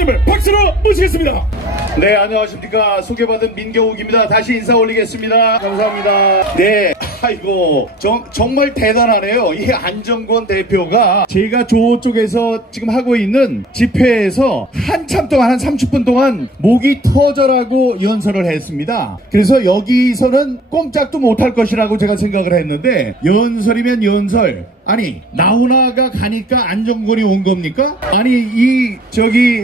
대표님을 박수로 모시겠습니다. 네, 안녕하십니까. 소개받은 민경욱입니다. 다시 인사 올리겠습니다. 감사합니다. 네, 아이고 정말 대단하네요. 이 안정권 대표가 제가 저쪽에서 지금 하고 있는 집회에서 한참 동안 한 30분 동안 목이 터져라고 연설을 했습니다. 그래서 여기서는 꼼짝도 못할 것이라고 제가 생각을 했는데, 연설이면 연설, 아니 나훈아가 가니까 안정권이 온 겁니까? 아니 이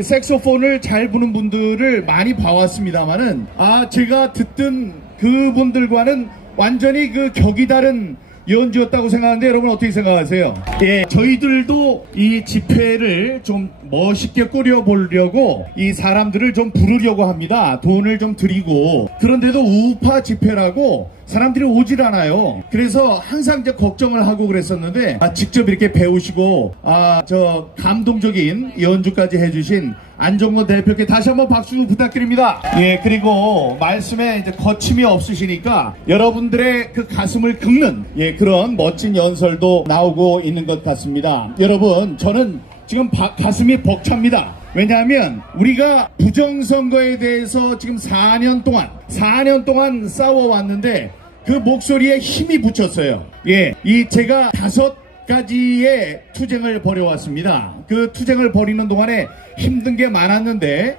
색소폰을 잘 부는 분들을 많이 봐왔습니다만은, 제가 듣던 그분들과는 완전히 그 격이 다른 연주였다고 생각하는데, 여러분 어떻게 생각하세요? 예, 저희들도 이 집회를 좀 멋있게 꾸려보려고 이 사람들을 좀 부르려고 합니다. 돈을 좀 드리고. 그런데도 우파 집회라고 사람들이 오질 않아요. 그래서 항상 이제 걱정을 하고 그랬었는데, 직접 이렇게 배우시고 저 감동적인 연주까지 해주신 안정권 대표께 다시 한번 박수 부탁드립니다. 예, 그리고 말씀에 이제 거침이 없으시니까 여러분들의 그 가슴을 긁는 그런 멋진 연설도 나오고 있는 것 같습니다. 여러분, 저는 지금 가슴이 벅찹니다. 왜냐하면 우리가 부정선거에 대해서 지금 4년 동안 싸워왔는데 그 목소리에 힘이 붙였어요. 예, 제가 5가지의 투쟁을 벌여왔습니다. 그 투쟁을 벌이는 동안에 힘든 게 많았는데,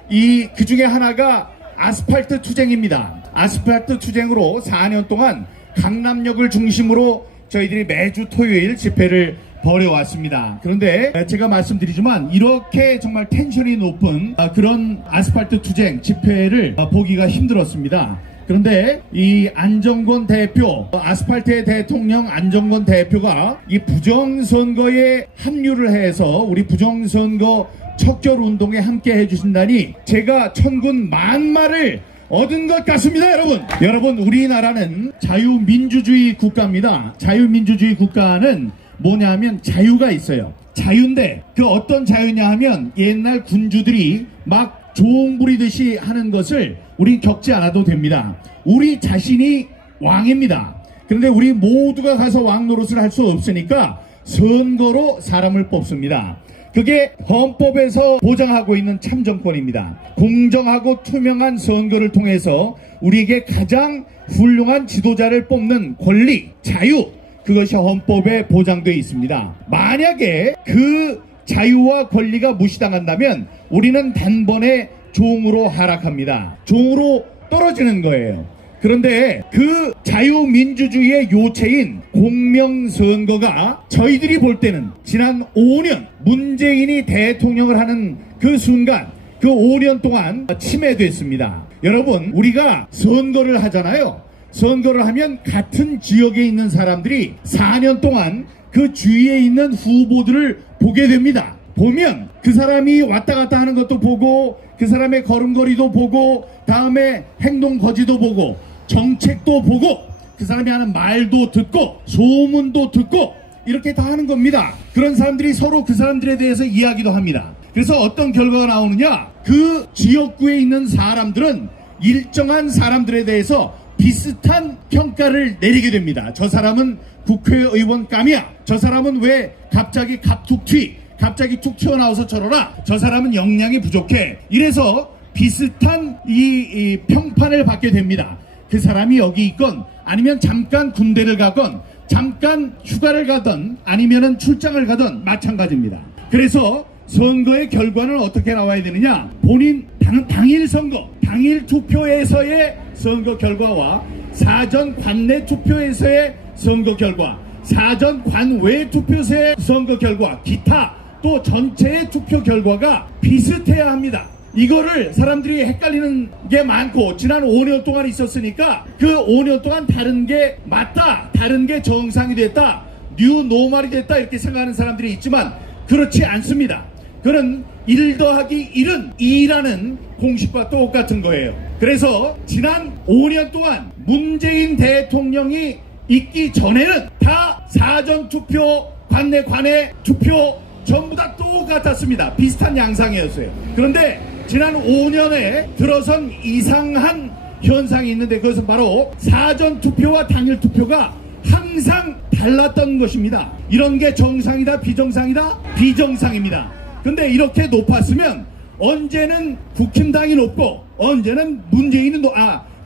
그 중에 하나가 아스팔트 투쟁입니다. 아스팔트 투쟁으로 4년 동안 강남역을 중심으로 저희들이 매주 토요일 집회를 벌여왔습니다. 그런데 제가 말씀드리지만 이렇게 정말 텐션이 높은 그런 아스팔트 투쟁 집회를 보기가 힘들었습니다. 그런데 이 안정권 대표, 아스팔트의 대통령 안정권 대표가 이 부정선거에 합류를 해서 우리 부정선거 척결운동에 함께 해주신다니 제가 천군 만마를 얻은 것 같습니다. 여러분, 우리나라는 자유민주주의 국가입니다. 자유민주주의 국가는 뭐냐면 자유가 있어요. 자유인데 그 어떤 자유냐 하면, 옛날 군주들이 막 종 부리듯이 하는 것을 우린 겪지 않아도 됩니다. 우리 자신이 왕입니다. 그런데 우리 모두가 가서 왕 노릇을 할 수 없으니까 선거로 사람을 뽑습니다. 그게 헌법에서 보장하고 있는 참정권입니다. 공정하고 투명한 선거를 통해서 우리에게 가장 훌륭한 지도자를 뽑는 권리, 자유, 그것이 헌법에 보장되어 있습니다. 만약에 그 자유와 권리가 무시당한다면 우리는 단번에 종으로 하락합니다. 종으로 떨어지는 거예요. 그런데 그 자유민주주의의 요체인 공명선거가 저희들이 볼 때는 지난 5년 문재인이 대통령을 하는 그 순간, 그 5년 동안 침해됐습니다. 여러분, 우리가 선거를 하잖아요. 선거를 하면 같은 지역에 있는 사람들이 4년 동안 그 주위에 있는 후보들을 보게 됩니다. 보면 그 사람이 왔다 갔다 하는 것도 보고, 그 사람의 걸음걸이도 보고, 다음에 행동 거지도 보고, 정책도 보고, 그 사람이 하는 말도 듣고, 소문도 듣고, 이렇게 다 하는 겁니다. 그런 사람들이 서로 그 사람들에 대해서 이야기도 합니다. 그래서 어떤 결과가 나오느냐, 그 지역구에 있는 사람들은 일정한 사람들에 대해서 비슷한 평가를 내리게 됩니다. 저 사람은 국회의원 감이야, 저 사람은 왜 갑자기 갑자기 툭 튀어나와서 저러나, 저 사람은 역량이 부족해, 이래서 비슷한 이 평판을 받게 됩니다. 그 사람이 여기 있건, 아니면 잠깐 군대를 가건, 잠깐 휴가를 가던, 아니면은 출장을 가던 마찬가지입니다. 그래서 선거의 결과는 어떻게 나와야 되느냐, 본인 당일 선거, 당일 투표에서의 선거 결과와 사전 관내 투표에서의 선거 결과, 사전 관외 투표소의 선거 결과, 기타 또 전체의 투표 결과가 비슷해야 합니다. 이거를 사람들이 헷갈리는 게 많고, 지난 5년 동안 있었으니까 그 5년 동안 다른 게 맞다, 다른 게 정상이 됐다, 뉴 노멀이 됐다, 이렇게 생각하는 사람들이 있지만 그렇지 않습니다. 그는 1 더하기 1은 2라는 공식과 똑같은 거예요. 그래서 지난 5년 동안 문재인 대통령이 있기 전에는 다 사전투표, 관내 투표 전부 다 똑같았습니다. 비슷한 양상이었어요. 그런데 지난 5년에 들어선 이상한 현상이 있는데, 그것은 바로 사전투표와 당일투표가 항상 달랐던 것입니다. 이런 게 정상이다, 비정상이다? 비정상입니다. 근데 이렇게 높았으면 언제는 국힘당이 높고 언제는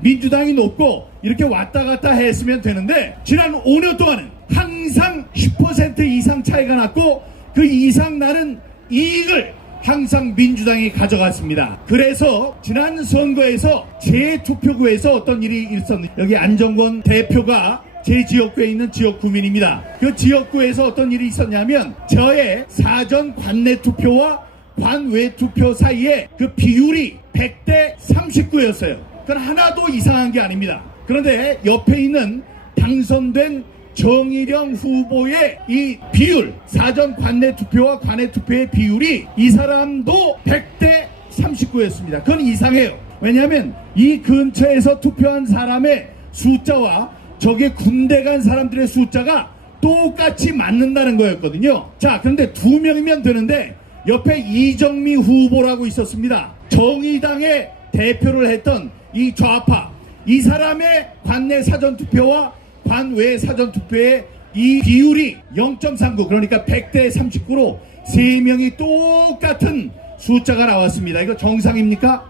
민주당이 높고 이렇게 왔다 갔다 했으면 되는데 지난 5년 동안은 항상 10% 이상 차이가 났고 그 이상 나는 이익을 항상 민주당이 가져갔습니다. 그래서 지난 선거에서 제 투표구에서 어떤 일이 있었는지, 여기 안정권 대표가 제 지역구에 있는 지역구민입니다. 그 지역구에서 어떤 일이 있었냐면 저의 사전 관내 투표와 관외 투표 사이에 그 비율이 100대 39였어요. 그건 하나도 이상한 게 아닙니다. 그런데 옆에 있는 당선된 정일영 후보의 이 비율, 사전 관내 투표와 관외 투표의 비율이 이 사람도 100대 39였습니다. 그건 이상해요. 왜냐하면 이 근처에서 투표한 사람의 숫자와 저게 군대 간 사람들의 숫자가 똑같이 맞는다는 거였거든요. 자, 그런데 2명이면 되는데 옆에 이정미 후보라고 있었습니다. 정의당의 대표를 했던 이 좌파, 이 사람의 관내 사전투표와 관외 사전투표의 이 비율이 0.39, 그러니까 100대 39로 3명이 똑같은 숫자가 나왔습니다. 이거 정상입니까?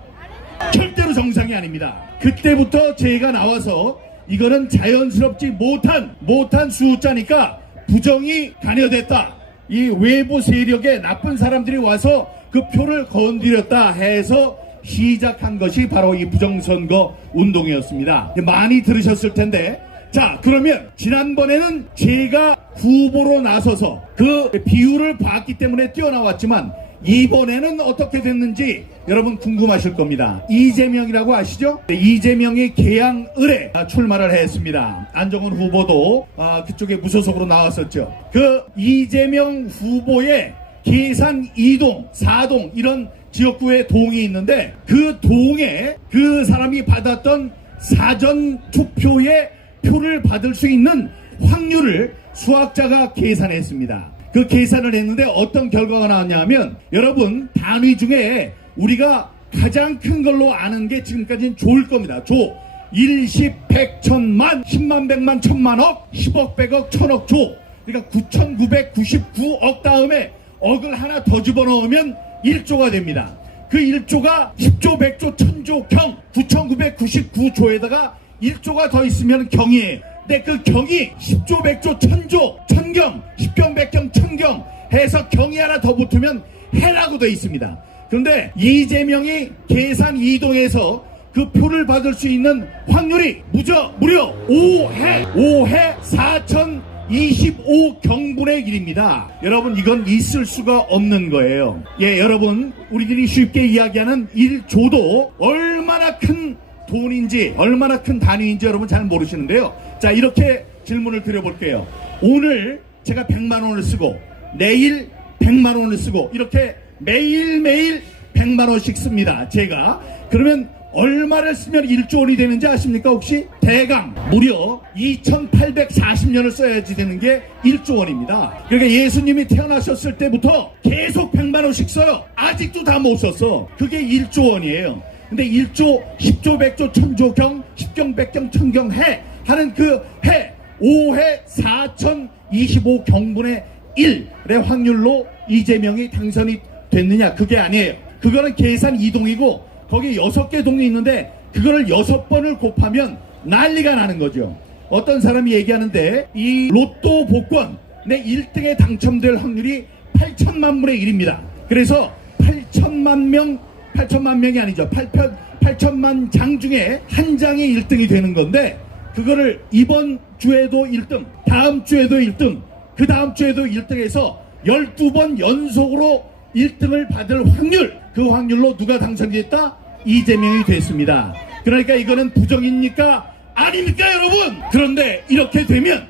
절대로 정상이 아닙니다. 그때부터 제가 나와서 이거는 자연스럽지 못한 숫자니까 부정이 관여됐다. 이 외부 세력의 나쁜 사람들이 와서 그 표를 건드렸다 해서 시작한 것이 바로 이 부정선거 운동이었습니다. 많이 들으셨을 텐데, 자, 그러면 지난번에는 제가 후보로 나서서 그 비율을 봤기 때문에 뛰어나왔지만 이번에는 어떻게 됐는지 여러분 궁금하실 겁니다. 이재명이라고 아시죠? 이재명이 계양을에 출마를 했습니다. 안정원 후보도 그쪽에 무소속으로 나왔었죠. 그 이재명 후보의 계산 2동, 4동 이런 지역구에 동이 있는데 그 동에 그 사람이 받았던 사전 투표의 표를 받을 수 있는 확률을 수학자가 계산했습니다. 그 계산을 했는데 어떤 결과가 나왔냐면, 여러분 단위 중에 우리가 가장 큰 걸로 아는 게 지금까지는 조일 겁니다. 조. 1, 10, 100, 1000만, 10만, 100만, 1000만억, 10억, 100억, 1000억 조. 그러니까 9999억 다음에 억을 하나 더 집어넣으면 1조가 됩니다. 그 1조가 10조, 100조, 1000조 경, 9999조에다가 1조가 더 있으면 경이에요. 근데 그 경이 10조, 100조, 1000조, 1000경, 10경, 100경, 1000경 해서 경이 하나 더 붙으면 해라고 되어 있습니다. 그런데 이재명이 계산 2동에서 그 표를 받을 수 있는 확률이 무려 5해 4025경분의 1입니다. 여러분, 이건 있을 수가 없는 거예요. 예, 여러분, 우리들이 쉽게 이야기하는 1조도 얼마나 큰 돈인지, 얼마나 큰 단위인지 여러분 잘 모르시는데요. 자, 이렇게 질문을 드려볼게요. 오늘 제가 100만 원을 쓰고 내일 100만 원을 쓰고 이렇게 매일매일 100만 원씩 씁니다. 제가. 그러면 얼마를 쓰면 1조 원이 되는지 아십니까 혹시? 대강 무려 2840년을 써야지 되는 게 1조 원입니다. 그러니까 예수님이 태어나셨을 때부터 계속 100만 원씩 써요. 아직도 다 못 썼어. 그게 1조 원이에요. 근데 1조, 10조, 100조, 1000조 경, 10경, 100경, 1000경 해 하는 그 해 5해 4025경분의 1의 확률로 이재명이 당선이 됐느냐? 그게 아니에요. 그거는 계산 2동이고 거기 6개 동이 있는데 그거를 6번을 곱하면 난리가 나는 거죠. 어떤 사람이 얘기하는데 이 로또 복권 내 1등에 당첨될 확률이 8천만 분의 1입니다. 그래서 8천만 명이 아니죠. 8천만 장 중에 한 장이 1등이 되는 건데 그거를 이번 주에도 1등, 다음 주에도 1등, 그 다음 주에도 1등해서 12번 연속으로 1등을 받을 확률, 그 확률로 누가 당선이 됐다? 이재명이 됐습니다. 그러니까 이거는 부정입니까? 아닙니까 여러분? 그런데 이렇게 되면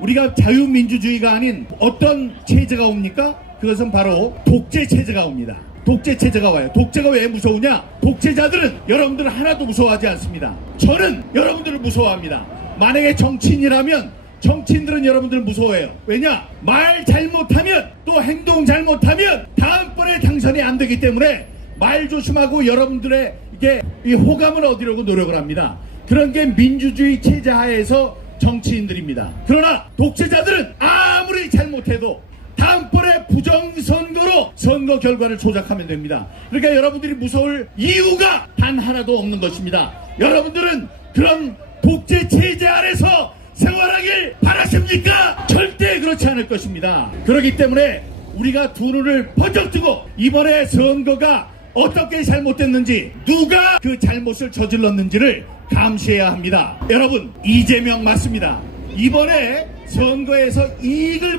우리가 자유민주주의가 아닌 어떤 체제가 옵니까? 그것은 바로 독재 체제가 옵니다. 독재 체제가 와요. 독재가 왜 무서우냐? 독재자들은 여러분들을 하나도 무서워하지 않습니다. 저는 여러분들을 무서워합니다. 만약에 정치인이라면 정치인들은 여러분들을 무서워해요. 왜냐? 말 잘못하면 또 행동 잘못하면 다음번에 당선이 안 되기 때문에 말 조심하고 여러분들의 이게 이 호감을 얻으려고 노력을 합니다. 그런 게 민주주의 체제 하에서 정치인들입니다. 그러나 독재자들은 아무리 잘못해도 다음번에 부정선거로 선거 결과를 조작하면 됩니다. 그러니까 여러분들이 무서울 이유가 단 하나도 없는 것입니다. 여러분들은 그런 독재 체제 아래서 생활하길 바라십니까? 절대 그렇지 않을 것입니다. 그렇기 때문에 우리가 두 눈을 번쩍 뜨고 이번에 선거가 어떻게 잘못됐는지, 누가 그 잘못을 저질렀는지를 감시해야 합니다. 여러분, 이재명 맞습니다. 이번에 선거에서 이득을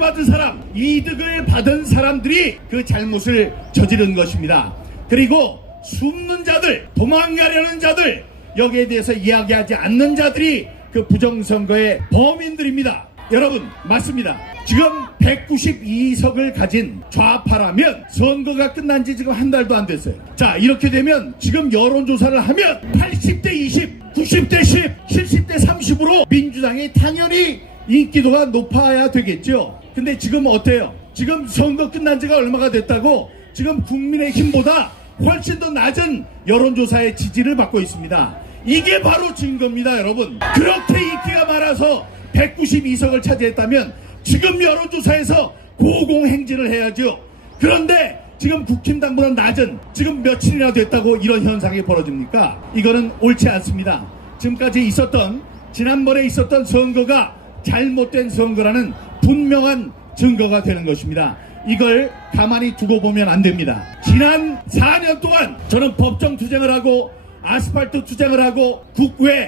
받은 사람들이 그 잘못을 저지른 것입니다. 그리고 숨는 자들, 도망가려는 자들, 여기에 대해서 이야기하지 않는 자들이 그 부정선거의 범인들입니다. 여러분, 맞습니다. 지금 192석을 가진 좌파라면 선거가 끝난 지 지금 한 달도 안 됐어요. 자, 이렇게 되면 지금 여론조사를 하면 80대 20, 90대 10, 70대 30으로 민주당이 당연히 인기도가 높아야 되겠죠. 근데 지금 어때요? 지금 선거 끝난 지가 얼마가 됐다고 지금 국민의힘보다 훨씬 더 낮은 여론조사의 지지를 받고 있습니다. 이게 바로 증거입니다, 여러분. 그렇게 인기가 많아서 192석을 차지했다면 지금 여론조사에서 고공행진을 해야죠. 그런데 지금 국힘당보다 낮은, 지금 며칠이나 됐다고 이런 현상이 벌어집니까? 이거는 옳지 않습니다. 지금까지 지난번에 있었던 선거가 잘못된 선거라는 분명한 증거가 되는 것입니다. 이걸 가만히 두고 보면 안 됩니다. 지난 4년 동안 저는 법정 투쟁을 하고 아스팔트 투쟁을 하고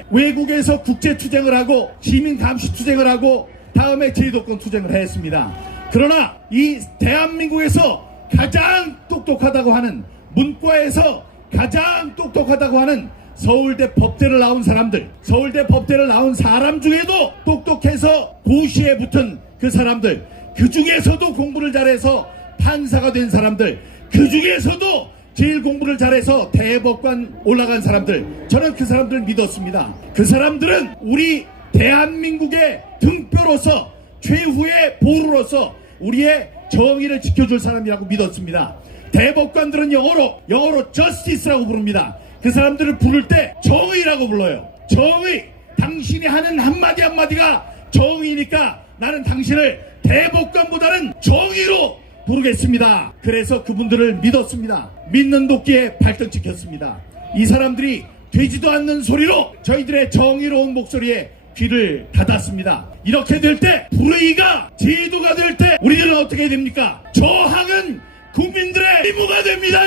외국에서 국제 투쟁을 하고 시민 감시 투쟁을 하고 다음에 제도권 투쟁을 했습니다. 그러나 이 대한민국에서 가장 똑똑하다고 하는, 문과에서 가장 똑똑하다고 하는 서울대 법대를 나온 사람 중에도 똑똑해서 고시에 붙은 그 사람들, 그 중에서도 공부를 잘해서 판사가 된 사람들, 그 중에서도 제일 공부를 잘해서 대법관 올라간 사람들, 저는 그 사람들을 믿었습니다. 그 사람들은 우리 대한민국의 등뼈로서, 최후의 보루로서 우리의 정의를 지켜줄 사람이라고 믿었습니다. 대법관들은 영어로 justice라고 부릅니다. 그 사람들을 부를 때 정의라고 불러요. 정의. 당신이 하는 한마디 한마디가 정의니까 나는 당신을 대법관보다는 정의로 부르겠습니다. 그래서 그분들을 믿었습니다. 믿는 도끼에 발등 찍혔습니다. 이 사람들이 되지도 않는 소리로 저희들의 정의로운 목소리에 귀를 닫았습니다. 이렇게 될 때, 불의가 제도가 될 때 우리들은 어떻게 됩니까? 저항은 국민들의 의무가 됩니다.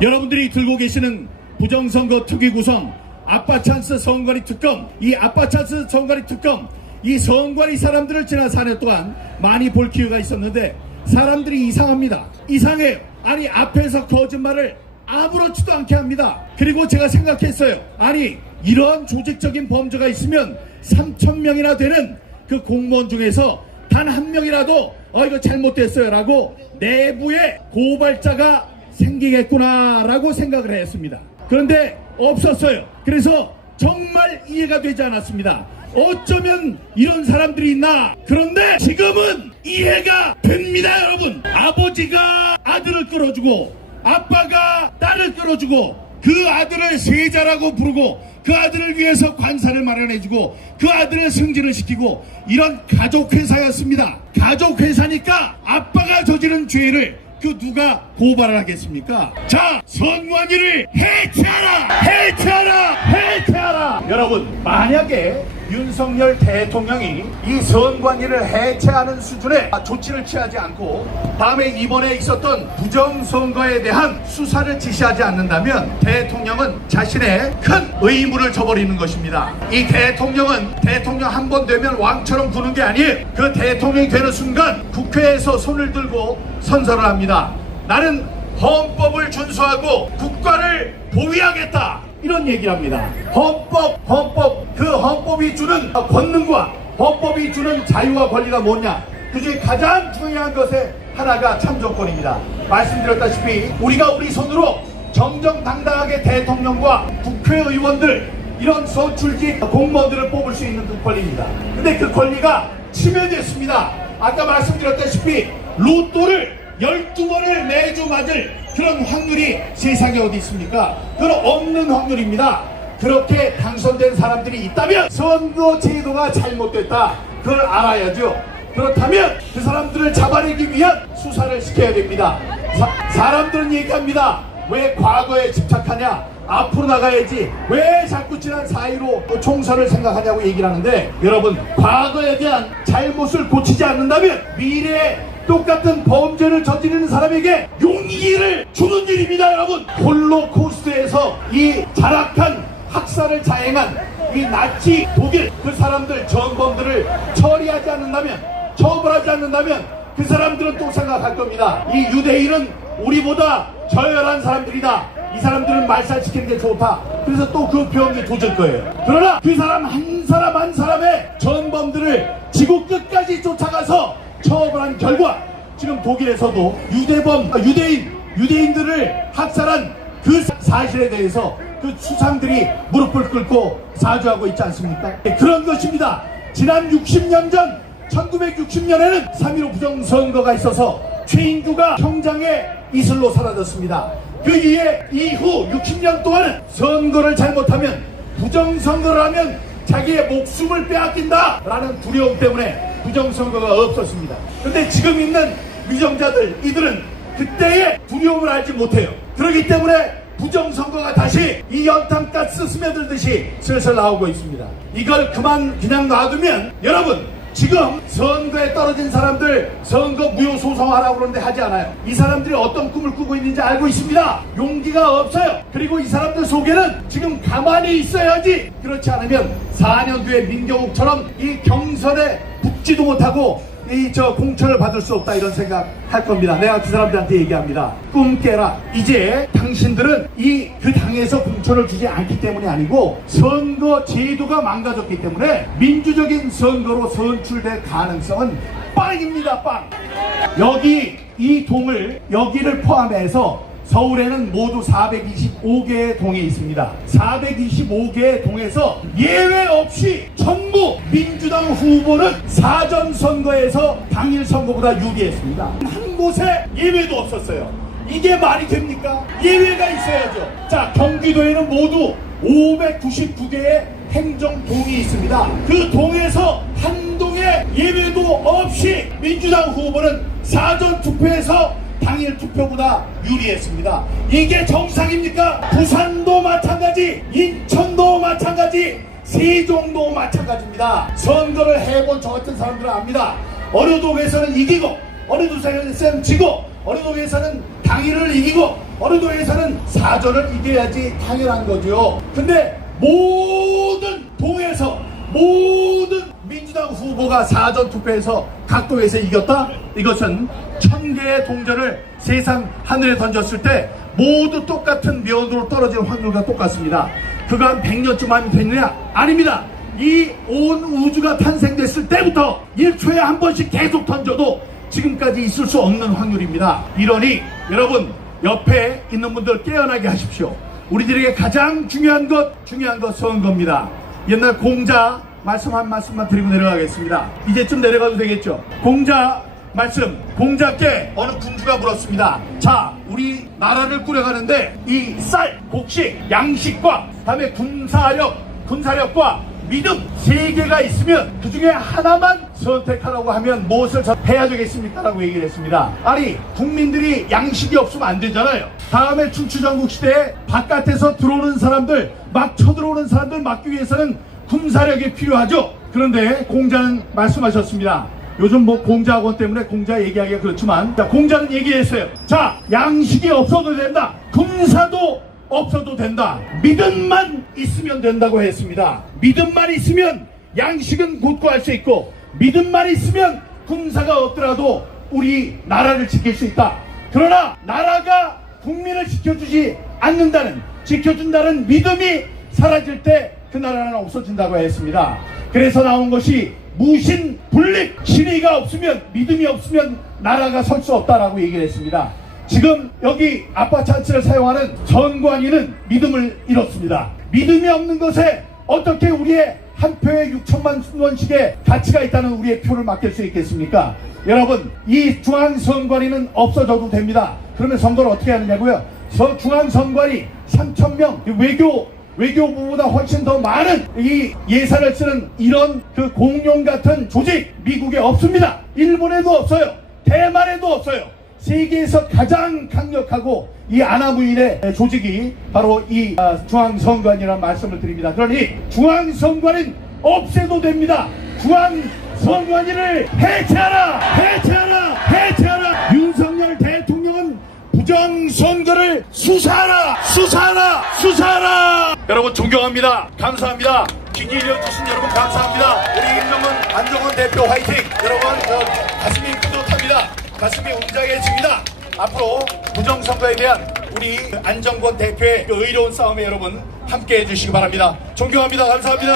여러분들이 들고 계시는 부정선거 특위 구성, 아빠찬스 선관위 특검, 이 아빠찬스 선관위 특검, 이 선관위 사람들을 지난 4년 동안 많이 볼 기회가 있었는데 사람들이 이상합니다. 이상해요. 아니, 앞에서 거짓말을 아무렇지도 않게 합니다. 그리고 제가 생각했어요. 아니, 이런 조직적인 범죄가 있으면 3,000명이나 되는 그 공무원 중에서 단 한 명이라도 이거 잘못됐어요 라고 내부에 고발자가 생기겠구나 라고 생각을 했습니다. 그런데 없었어요. 그래서 정말 이해가 되지 않았습니다. 어쩌면 이런 사람들이 있나. 그런데 지금은 이해가 됩니다. 여러분, 아버지가 아들을 끌어주고 아빠가 딸을 끌어주고 그 아들을 세자라고 부르고 그 아들을 위해서 관사를 마련해주고 그 아들을 승진을 시키고, 이런 가족회사였습니다. 가족회사니까 아빠가 저지른 죄를 그 누가 고발을 하겠습니까? 자, 선관위를 해체하라! 여러분, 만약에 윤석열 대통령이 이 선관위를 해체하는 수준의 조치를 취하지 않고 다음에 이번에 있었던 부정선거에 대한 수사를 지시하지 않는다면 대통령은 자신의 큰 의무를 저버리는 것입니다. 이 대통령 한 번 되면 왕처럼 구는 게 아니에요. 그 대통령이 되는 순간 국회에서 손을 들고 선서를 합니다. 나는 헌법을 준수하고 국가를 보위하겠다, 이런 얘기를 합니다. 헌법, 그 헌법이 주는 권능과 헌법이 주는 자유와 권리가 뭐냐? 그 중에 가장 중요한 것의 하나가 참정권입니다. 말씀드렸다시피 우리가 우리 손으로 정정당당하게 대통령과 국회의원들, 이런 서출직 공무원들을 뽑을 수 있는 그 권리입니다. 근데 그 권리가 침해됐습니다. 아까 말씀드렸다시피 로또를 12번을 매주 맞을 그런 확률이 세상에 어디 있습니까? 그건 없는 확률입니다. 그렇게 당선된 사람들이 있다면 선거 제도가 잘못됐다, 그걸 알아야죠. 그렇다면 그 사람들을 잡아내기 위한 수사를 시켜야 됩니다. 사람들은 얘기합니다. 왜 과거에 집착하냐? 앞으로 나가야지. 왜 자꾸 지난 4.15 총선을 생각하냐고 얘기를 하는데, 여러분, 과거에 대한 잘못을 고치지 않는다면 미래에 똑같은 범죄를 저지르는 사람에게 용기를 주는 일입니다. 여러분, 홀로코스트에서 이 잔악한 학살을 자행한 이 나치 독일 그 사람들 전범들을 처리하지 않는다면, 처벌하지 않는다면 그 사람들은 또 생각할 겁니다. 이 유대인은 우리보다 저열한 사람들이다. 이 사람들은 말살시키는 게 좋다. 그래서 또 그 병이 도질 거예요. 그러나 그 사람 한 사람 한 사람의 전범들을 지구 끝까지 쫓아가서 처벌한 결과, 지금 독일에서도 유대인들을 학살한 그 사실에 대해서 그 수상들이 무릎을 꿇고 사죄하고 있지 않습니까? 그런 것입니다. 지난 60년 전 1960년에는 3.15 부정선거가 있어서 최인규가 형장의 이슬로 사라졌습니다. 그 이후 60년 동안은 선거를 잘못하면, 부정선거를 하면 자기의 목숨을 빼앗긴다 라는 두려움 때문에 부정선거가 없었습니다. 근데 지금 있는 위정자들, 이들은 그때의 두려움을 알지 못해요. 그렇기 때문에 부정선거가 다시 이 연탄가스 스며들듯이 슬슬 나오고 있습니다. 이걸 그냥 놔두면, 여러분, 지금 선거에 떨어진 사람들 선거 무효 소송하라고 그러는데 하지 않아요. 이 사람들이 어떤 꿈을 꾸고 있는지 알고 있습니다. 용기가 없어요. 그리고 이 사람들 속에는 지금 가만히 있어야지, 그렇지 않으면 4년 뒤에 민경욱처럼 이 경선에 붙지도 못하고 공천을 받을 수 없다, 이런 생각 할 겁니다. 내가 그 사람들한테 얘기합니다. 꿈 깨라. 이제 당신들은 그 당에서 공천을 주지 않기 때문이 아니고 선거 제도가 망가졌기 때문에 민주적인 선거로 선출될 가능성은 빵입니다. 빵. 여기를 포함해서 서울에는 모두 425개의 동이 있습니다. 425개의 동에서 예외 없이 전부 민주당 후보는 사전선거에서 당일 선거보다 유리했습니다. 한 곳에 예외도 없었어요. 이게 말이 됩니까? 예외가 있어야죠. 자, 경기도에는 모두 599개의 행정동이 있습니다. 그 동에서 한 동에 예외도 없이 민주당 후보는 사전투표에서 당일 투표보다 유리했습니다. 이게 정상입니까? 부산도 마찬가지, 인천도 마찬가지, 세종도 마찬가지입니다. 선거를 해본 저 같은 사람들은 압니다. 어느 동에서는 이기고, 어느 동에서는 지고, 어느 동에서는 당일을 이기고, 어느 동에서는 사전을 이겨야지 당연한 거죠. 근데 모든 동에서 모든 민주당 후보가 사전투표에서 각 동에서 이겼다? 이것은 1000개의 동전을 세상 하늘에 던졌을 때 모두 똑같은 면으로 떨어질 확률과 똑같습니다. 그거 한 100년쯤 하면 되느냐? 아닙니다. 이 온 우주가 탄생됐을 때부터 1초에 한 번씩 계속 던져도 지금까지 있을 수 없는 확률입니다. 이러니 여러분, 옆에 있는 분들 깨어나게 하십시오. 우리들에게 가장 중요한 것 선거입니다. 옛날 공자 말씀 한 말씀만 드리고 내려가겠습니다. 이제쯤 내려가도 되겠죠. 공자 말씀, 공자께 어느 군주가 물었습니다. 자, 우리 나라를 꾸려가는데 이 쌀, 곡식, 양식과 다음에 군사력과 믿음 3개가 있으면 그 중에 하나만 선택하라고 하면 무엇을 해야 되겠습니까? 라고 얘기를 했습니다. 아니, 국민들이 양식이 없으면 안 되잖아요. 다음에 춘추전국 시대에 바깥에서 들어오는 사람들, 막 쳐들어오는 사람들 막기 위해서는 군사력이 필요하죠. 그런데 공자는 말씀하셨습니다. 요즘 공자학원 때문에 공자 얘기하기가 그렇지만, 자, 공자는 얘기했어요. 자, 양식이 없어도 된다. 군사도 없어도 된다. 믿음만 있으면 된다고 했습니다. 믿음만 있으면 양식은 곧구할 수 있고, 믿음만 있으면 군사가 없더라도 우리 나라를 지킬 수 있다. 그러나 나라가 국민을 지켜준다는 믿음이 사라질 때 그 나라는 없어진다고 했습니다. 그래서 나온 것이 무신분립, 신의가 없으면, 믿음이 없으면 나라가 설 수 없다라고 얘기를 했습니다. 지금 여기 아빠 찬스를 사용하는 선관위는 믿음을 잃었습니다. 믿음이 없는 것에 어떻게 우리의 한 표에 6천만 원씩의 가치가 있다는 우리의 표를 맡길 수 있겠습니까? 여러분, 이 중앙선관위는 없어져도 됩니다. 그러면 선거를 어떻게 하느냐고요? 중앙선관위 3,000명 외교 외교부보다 훨씬 더 많은 이 예산을 쓰는 이런 그 공룡 같은 조직 미국에 없습니다. 일본에도 없어요. 대만에도 없어요. 세계에서 가장 강력하고 이 아나무인의 조직이 바로 이 중앙선관위라는 말씀을 드립니다. 그러니 중앙선관위는 없애도 됩니다. 중앙선관위를 해체하라! 해체하라! 해체하라! 윤석열 대통령은 부정선거를 수사하라! 수사하라! 수사하라! 여러분 존경합니다. 감사합니다. 귀 기울여주신 여러분 감사합니다. 우리 안정원 대표 화이팅! 여러분 가슴이 뿌듯합니다. 가슴이 웅장해집니다. 앞으로 부정선거에 대한 우리 안정권 대표의 그 의로운 싸움에 여러분 함께 해주시기 바랍니다. 존경합니다. 감사합니다.